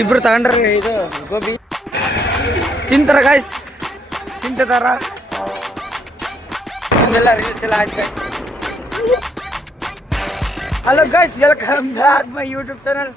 ಇಬ್ರು ತಗೊಂಡ್ರಿ ಇದು ಗೋಬಿ ತಿಂತಾರ ಗಾಯ್ಸ್ ತಿಂತಾರ ಇದೆಲ್ಲ ರೀಲ್ಸ್ ಎಲ್ಲ ಆಯ್ತು guys. Hello guys, welcome back my YouTube channel.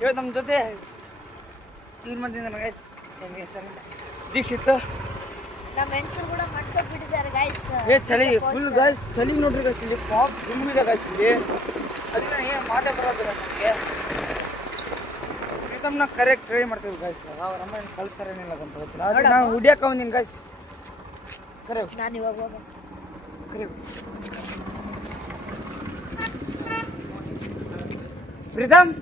ಇವತ್ತು ನಮ್ಮ ಜೊತೆ ಇವ್ರ ಮಂದಿನ ಗಾಯ್ಸ್. ಏನು ಹೆಸರು ದೀಕ್ಷಿತ್. ನಮ್ಮ ಹೆಂಗಸರು ಕೂಡ ಮಾಡ್ಕೊಬಿಟ್ಟಿದ್ದಾರೆ ಗಾಯ್ಸ್. ಚಳಿ ಫುಲ್ ಗಾಯ್ಸ್, ಚಳಿ ನೋಡ್ರಿ ಗಾಯ್ಸ್. ಇಲ್ಲಿ ಫಾಗ್ ತುಂಬಿದೆ ಗಾಯ್ಸ್ ಇಲ್ಲಿ. ಅದನ್ನ ಏನು ಮಾತೇ ಬರೋದಿಲ್ಲ ನಮಗೆ. ಪ್ರೀತಮ್ನ ಕರೆಕ್ಟ್ ಟ್ರೈ ಮಾಡ್ತೀವಿ ಗಾಯ್ಸ್. ಅವ್ರ ಅಮ್ಮ ಏನು ಕಳಿಸ್ತಾರೇನಿಲ್ಲ ಅಂತ ಗೊತ್ತಿಲ್ಲ. ಆದರೆ ನಾವು ಹುಡಿಯಕ್ಕೆ ಬಂದೀನಿ ಗಾಯ್ಸ್. ಕರೆ ನಾನು ಇವಾಗ ಹೋಗ ಕರೆ ಪ್ರೀತಮ್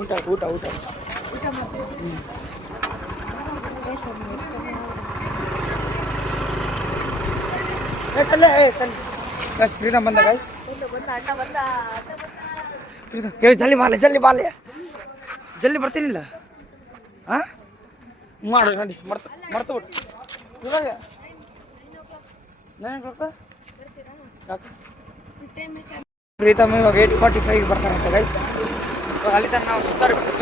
ಊಟ ಊಟ ಊಟ ಪ್ರೀತಮ್ ಬಂದ ಗಾಯ್ಸ್. ಪ್ರೀತಮ್ ಜಲ್ದಿ ಬಾಲೆ ಜಲ್ದಿ ಬಾಲೆ ಜಲ್ದಿ ಬರ್ತೀನಿಲ್ಲ. ಹಾಂ ಮಾಡು ನೋಡಿ ಮರ್ತು ಬಿಟ್ಟು ಇವಾಗ ಪ್ರೀತಮ್ ಇವಾಗ 8:45 ಬರ್ತಾನಂತ ಗಾಯ್ಸ್. ಇವಾಗ ಅಲ್ಲಿ ತನಕ ನಾವು ಸುತ್ತಾಡ್ಬಿಟ್ಟು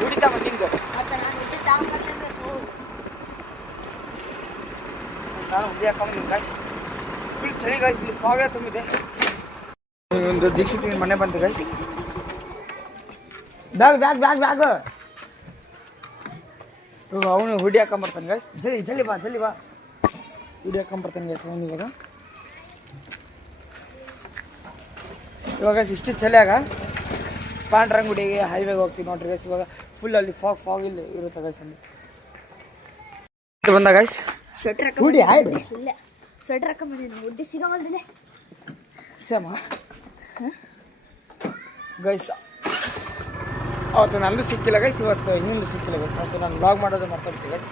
ಹುಡಿತಾ ಬಂದಿಂದು ನಾನು ಹುಡಿಯಾಕೊಂಬಂದಿನಿ ಗಾಯ್ಸ್. ಫುಲ್ ಚಳಿ ಗಾಯ್ಸ್. ಇಲ್ಲಿ ಫಾಗೇ ತುಂಬಿದೆ. ಒಂದು ದೀಕ್ಷಿತ್ ಮನೆ ಬಂತು guys. Bag bag bag bag ಇವಾಗ ಅವನು ಹುಡಿ ಹಾಕೊಂಬರ್ತಾನೆ ಗಾಯ್ಸ್. ಜಲ್ದಿ ಜಲ್ದಿ ಬಾ ಜಲ್ದಿ ಬಾ. ಹುಡಿ ಹಾಕೊಂಬರ್ತಾನೆ ಗಾಯ್ಸ್ ಅವನು ಇವಾಗ ಇಷ್ಟು ಚಳಿಯಾಗ ಪಾಂಡ್ರಂಗುಡಿಗೆ ಹೈವೇಗೆ ಹೋಗ್ತೀವಿ ನೋಡ್ರಿ ಗಾಯ್ಸ್. ಇವಾಗ ಫುಲ್ ಅಲ್ಲಿ ಫಾಗ್ ಇಲ್ಲಿ ಇರುತ್ತೆ ಗಾಯ್ಸ್. ಅಲ್ಲಿ ಬಂದ ಗಾಯ್ಸ್. ಸ್ವೆಟರ್ ಹುಡಿ ಆಯ್ತು ಇಲ್ಲ ಸ್ವೆಟರ್ ಹಾಕೊಂಡ್ಬಂದಿದ್ದೀನಿ. ಹುಡ್ಡಿ ಸಿಗಮಲ್ದಿಲ್ಲ ಸೇಮ ಗೈಸ್. ಅವತ್ತು ನಂದು ಸಿಕ್ಕಿಲ್ಲ ಗೈಸ್, ಇವತ್ತು ಇನ್ನೊಂದು ಸಿಕ್ಕಿಲ್ಲ ಗೈಸ್. ಅವತ್ತು ನಾನು ಬ್ಲಾಗ್ ಮಾಡೋದು ಮಾಡ್ಕೊಳ್ತೀನಿ ಗೈಸ್.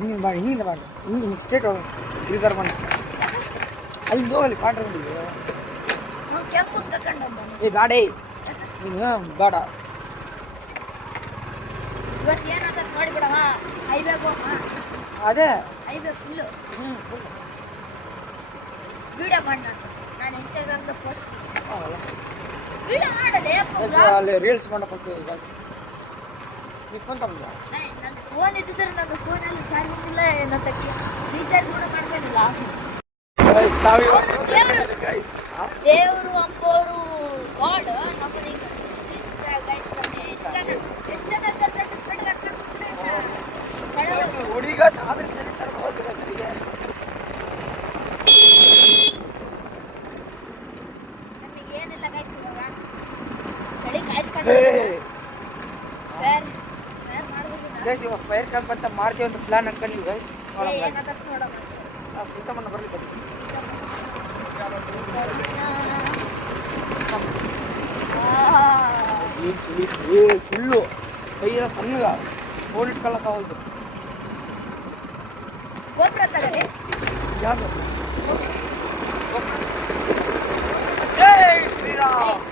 ಹಿಂಗೆ ಮಾಡಿ ಹಿಂಗೆ ಸ್ಟೇಟ್ ಬೀದರ್ ಮಾಡಿ ಅಲ್ಲಿ ಹೋಗಲಿ ಪಾಂಡ್ರಂಗುಡಿಗೆ. ಕೆಂಪು ತಗೊಂಡ ಏ ಬ್ಯಾಡೇ ನೀನು ಬೇಡ. ಇವತ್ತು ಏನಾದ ನೋಡಿಬಿಡವ ಹೈವೇಗೋ. ಅದೇ ಹೈವೇ ಫುಲ್ಲು ವಿಡಿಯೋ ಮಾಡಿ ನಾನು ಇನ್ಸ್ಟಾಗ್ರಾಮ್ದ ಪೋಸ್ಟ್ ವಿಡಿಯೋ ಮಾಡದೆ ಅಲ್ಲಿ ರೀಲ್ಸ್ ಮಾಡಕ್ಕೆ ಹೋಗ್ತೀವಿ ಗಾಯ್ಸ್. ನೀವು ಫೋನ್ ತಗೊಂಡ ನನ್ನ ಫೋನ್ ಇದ್ದಿದ್ರೆ ನನ್ನ ಫೋನಲ್ಲಿ ಚಾರ್ಜಿಂಗ್ ಇಲ್ಲ ಏನಂತಕ್ಕೆ ರೀಚಾರ್ಜ್ ಕೂಡ ಮಾಡ್ಕೊಂಡಿಲ್ಲ. ದೇವರು ಅಂಬೋರು ಗಾಡ್ ನಮ್ಮನ್ನ ಈಗ ಸೃಷ್ಟಿಸಿದ ಗೈಸ್. ನಮಗೆ ಎಷ್ಟನ್ನ ಹುಡುಗ ಸಾಧನೆ ಚಳಿ ತರಬಹುದು. ನಮಗೆ ಏನಿಲ್ಲ ಗೈಸ್. ಇವಾಗ ಚಳಿ ಕಾಯಿಸ್ಕೊಂಡು ಸರ್ ಗೈಸ್ ಇವಾಗ ಫೈರ್ ಕ್ಯಾಂಪ್ ಅಂತ ಮಾಡ್ತೀವಿ ಅಂತ ಪ್ಲಾನ್ ಅನ್ಕೊಂಡು ಗೈಸ್. ನೋಡೋಣ ಪ್ರೀತಮನ್ನ ಬರಲಿ ಏನು ಚಳಿ ಫುಲ್ಲು ಕೈಯೆಲ್ಲ ತಣ್ಣಗ ಫೋನ್ ಇಟ್ಕೊಳ್ಳೋಕೆ ಹೋಗ್ದು. ಗೋಪುರ ತಗಡೆ ಯಾವುದು ಜೈ ಶ್ರೀರಾಮ್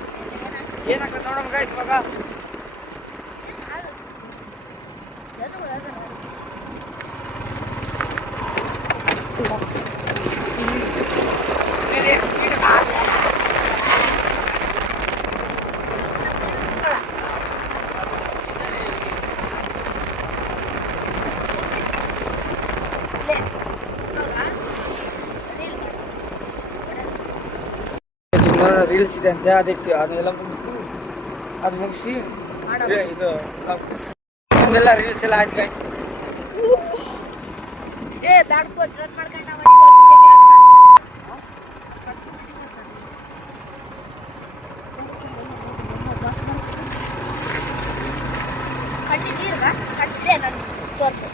ಏನಕ್ಕ ನೋಡೋಣ ಗೈಸ್. ಇವಾಗ ರೀಲ್ಸ್ ಇದೆ ಅಂತೆ, ಅದಕ್ಕೆ ಅದೆಲ್ಲ ಮುಗಿಸಿ ಇದು ಇದೆಲ್ಲ ರೀಲ್ಸ್ ಎಲ್ಲ ಆಯ್ತು ಗೈಸ್.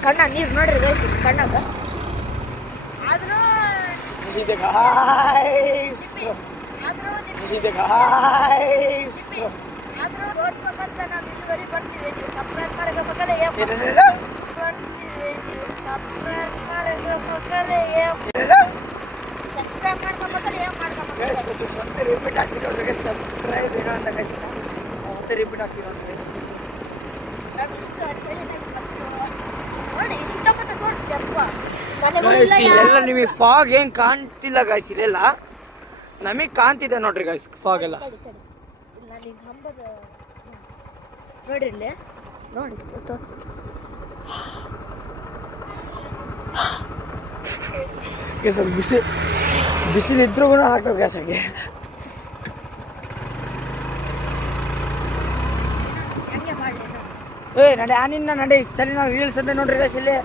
ಕಣ್ಣ ನೀರು ನೋಡ್ರಿ ಗೈಸ್. ಕಣ್ಣಾಗ ಆದ್ರೂ ತೋರ್ಸ್ಬೇಕಂತ ನಾವು ಇಲ್ಲಿವರೆಗೆ ಬರ್ತೀವಿ. ನೀವು ಸಬ್ಸ್ಕ್ರೈಬ್ ಮಾಡಬೇಕಲ್ಲ ಸಬ್ಸ್ಕ್ರೈಬ್ ಮಾಡ್ಕೋಬೇಕಲ್ಲ ಏನ್ ಮಾಡ್ಕೋಬೇಕು ರಿಪೀಟ್ ಆಗ್ತೀವಿ ನೋಡ್ರಿ ಸಬ್ಸ್ಕ್ರೈಬ್ ಏನೋ ಅಂತ ಗೈಸ್ ಮತ್ತೆ ರಿಪೀಟ್ ಆಗ್ತೀವಿ ನೋಡ್ರಿ ಗೈಸ್ ನಾನು ಇಷ್ಟು ಚಳಿಯಾಗಿ ನೋಡಿ ಸುತ್ತಮುತ್ತ ತೋರಿಸ್ದೆ ಅಪ್ಪ ಗೈಸ್ ಇಲ್ಲೆಲ್ಲ ನಿಮಗೆ ಫಾಗ್ ಏನು ಕಾಣ್ತಿಲ್ಲ ಗೈಸ್ ಇಲ್ಲೆಲ್ಲ ನಮಗೆ ಕಾಣ್ತಿದೆ ನೋಡ್ರಿ ಗೈಸ್ ಫಾಗ್ ಎಲ್ಲ ನನಗೆ ಹಂಬದ ನೋಡ್ರಿ ಇಲ್ಲಿ ನೋಡಿ ಸ್ವಲ್ಪ ಬಿಸಿಲಿದ್ರೂ ಕೂಡ ಹಾಕ್ತಾರೆ ಗ್ಯಾಸಾಗೆ ಹಂಗೆ ಮಾಡಿ ನಡೆ ಆನಿನ್ನ ನಡೆ ಸರಿ ನಾವು ರೀಲ್ಸ್ ಅಂತ ನೋಡ್ರಿ ಗೈಸ್ ಇಲ್ಲಿ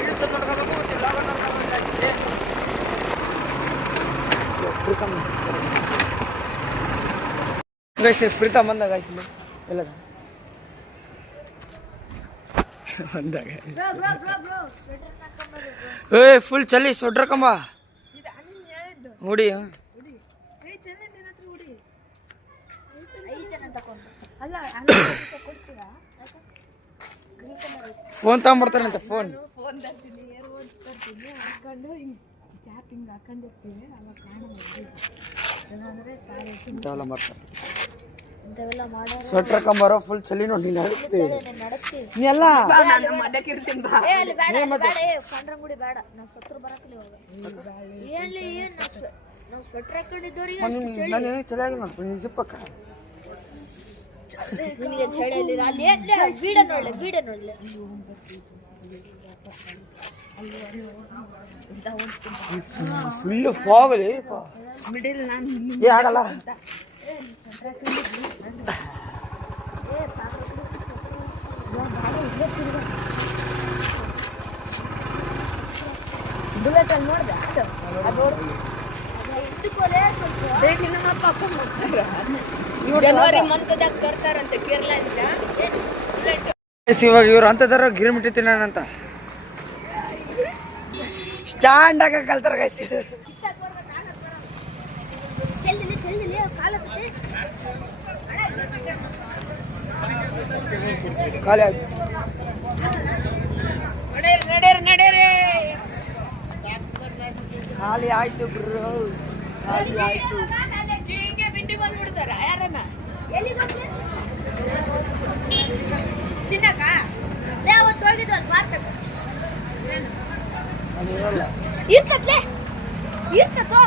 ರೀಲ್ಸ್ ಅಂತ ನೋಡ್ಕೋಬೇಕು ಮತ್ತೆ ಲಾಗ್ ನೋಡ್ಕೋಬೇಕು ಗೈಸ್ ಇಲ್ಲಿ ಗೈಸ್ ಪ್ರೀತಮ್ ಬಂದ ಗೈಸ್ ಇಲ್ಲಿ ಎಲ್ಲ ಬಂದ ಫುಲ್ ಚಲಿ ಸ್ವೆಟ್ರ್ ಕಂಬ ನೋಡಿ ಫೋನ್ ತಗೊಂಡ್ಬರ್ತಾರಂತ ಫೋನ್ ಇಂಥವೆಲ್ಲ ಮಾಡ್ತಾರೆ ಸ್ವೆಟ್ರ್ ಕಂಬಾರೋ ಫುಲ್ ಚಲಿ ನೋಡಿ ನೀ ಎಲ್ಲ ಕಂಡ್ರಂಗುಡಿ ಬೇಡ ನಾವು ಸತ್ರು ಬರಕಲಿ ಏನ್ಲಿ ಏನ್ ನಾವು ಸ್ವೆಟ್ರ್ ಹಾಕೊಂಡಿದ್ದವ್ರಿಗೆ ನಾನು ಚಳಿಯಾಗಿ ನೋಡ್ತೀನಿ ಜಿಪ್ಪಕ್ಕ ನಿನಗೆ ಚಳಿ ಅಲ್ಲಿ ಬೀಡ ನೋಡ್ಲೆ ಫುಲ್ ಫಾಗ್ ಅಲ್ಲಿ ಏ ಆಗಲ್ಲ ಬುಲೆಟ್ ಅಲ್ಲಿ ನೋಡ್ದೆ ಅದು ಜನವರಿ ಮಂತ್ದಾಗ ಬರ್ತಾರಂತೆ ಕೇರಳ ಇವಾಗ ಇವ್ರು ಅಂತದಾರ ಗಿರಿಮಿಟ್ಟಿ ತಿನ್ನೋಣಂತ ಸ್ಟ್ಯಾಂಡ್ ಆಗ ಕಲ್ತಾರ ಗೈಸ್ ಖಾಲಿ ಆಯ್ತು ಖಾಲಿ ಆಯ್ತು ಬ್ರೋ ಖಾಲಿ ಆಯ್ತು ಹಿಂಗೆ ಬಿಟ್ಟು ಬಂದ್ಬಿಡ್ತಾರ ಯಾರನ್ನ ತಿನ್ನಕ ಲೇ ಅವತ್ತು ಹೋಗಿದ್ವಲ್ಲ ಪಾರ್ಕ್ ಇರ್ತತ್ಲೆ ಇರ್ತತೋ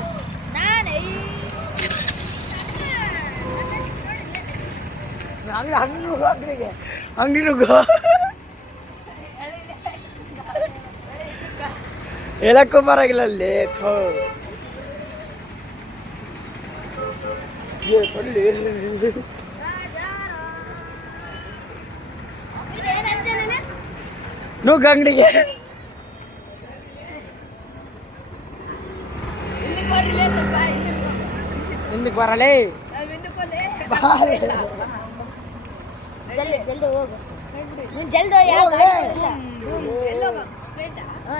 ನಾನೇ ಅಂಗಡಿಗೆ ಹೇಳಕ್ಕೂ ಬರಾಗಿಲ್ಲ ಅಲ್ಲಿ ನುಗ್ಗ ಅಂಗಡಿಗೆ ಹಿಂದಕ್ಕೆ ಬರಲೇ ಜಲ್ದಿ ಹೋಗು ಜಲ್ದಿ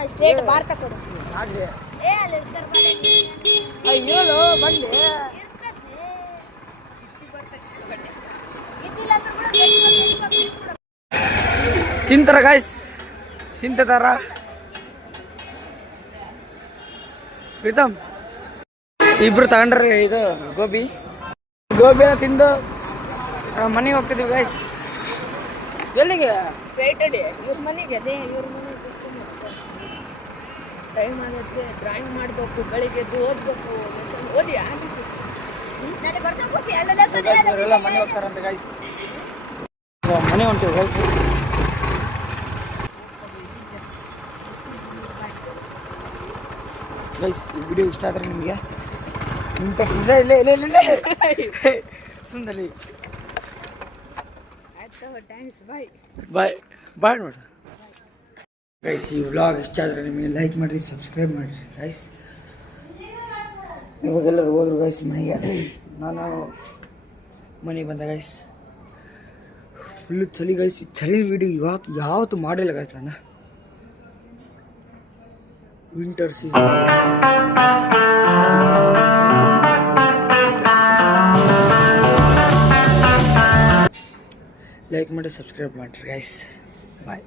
ಸ್ಟ್ರೇಟ್ ಭಾರತ ಕೊಡು ಹೇಳು ಬಂದೆ ತಿಂತಾರ ಗಾಯ್ಸ್ ತಿಂತಾರ ಪ್ರೀತಮ್ ಇಬ್ರು ತಗೊಂಡ್ರಿ ಇದು ಗೋಬಿನ ತಿಂದು ಮನೆಗೆ ಹೋಗ್ತಿದ್ವಿ ಗಾಯ್ಸ್ ಎಲ್ಲಿಗೆ ಸ್ಟ್ರೇಟ್ ಅಡಿ ಇವ್ರ ಮನೆಗೆ ಅದೇ ಇವ್ರ ಮನೆಗೆ ಟೈಮ್ ಆಗತ್ತೆ ಡ್ರಾಯಿಂಗ್ ಮಾಡಬೇಕು ಬೆಳಿಗ್ಗೆ ಎದ್ದು ಓದಬೇಕು ಓದಿಯಾ ಎಲ್ಲ ಮನೆ ಹೋಗ್ತಾರಂತೆ ಗಾಯ್ಸ್ ಮನೆ ಹೊಂಟಿವಿ ಗಾಯ್ಸ್ ಗೈಸ್ ಈ ವಿಡಿಯೋ ಇಷ್ಟ ಆದರೆ ನಿಮಗೆ ಇಲ್ಲ ಸುಮ್ಮನೆ ಥ್ಯಾಂಕ್ಸ್ ಬಾಯ್ ಬಾಯ್ ನೋಡಿ ಗೈಸ್ ಈ ವ್ಲಾಗ್ ಇಷ್ಟ ಆದರೆ ನಿಮಗೆ ಲೈಕ್ ಮಾಡಿರಿ ಸಬ್ಸ್ಕ್ರೈಬ್ ಮಾಡಿರಿ ಗೈಸ್ ಇವಾಗೆಲ್ಲರೂ ಹೋದ್ರು ಗೈಸ್ ಮನೆಗೆ ನಾನು ಮನೆಗೆ ಬಂದೆ ಗೈಸ್ ಫುಲ್ ಚಳಿ ಗೈಸ್ ಚಳಿ ವಿಡಿಯೋ ಯಾವತ್ತು ಮಾಡಿಲ್ಲ ಗೈಸ್ ನಾನು ವಿಂಟರ್ ಸೀಸನ್ ಲೈಕ್ ಮಾಡಿ ಸಬ್ಸ್ಕ್ರೈಬ್ ಮಾಡಿರಿ ಗೈಸ್ ಬಾಯ್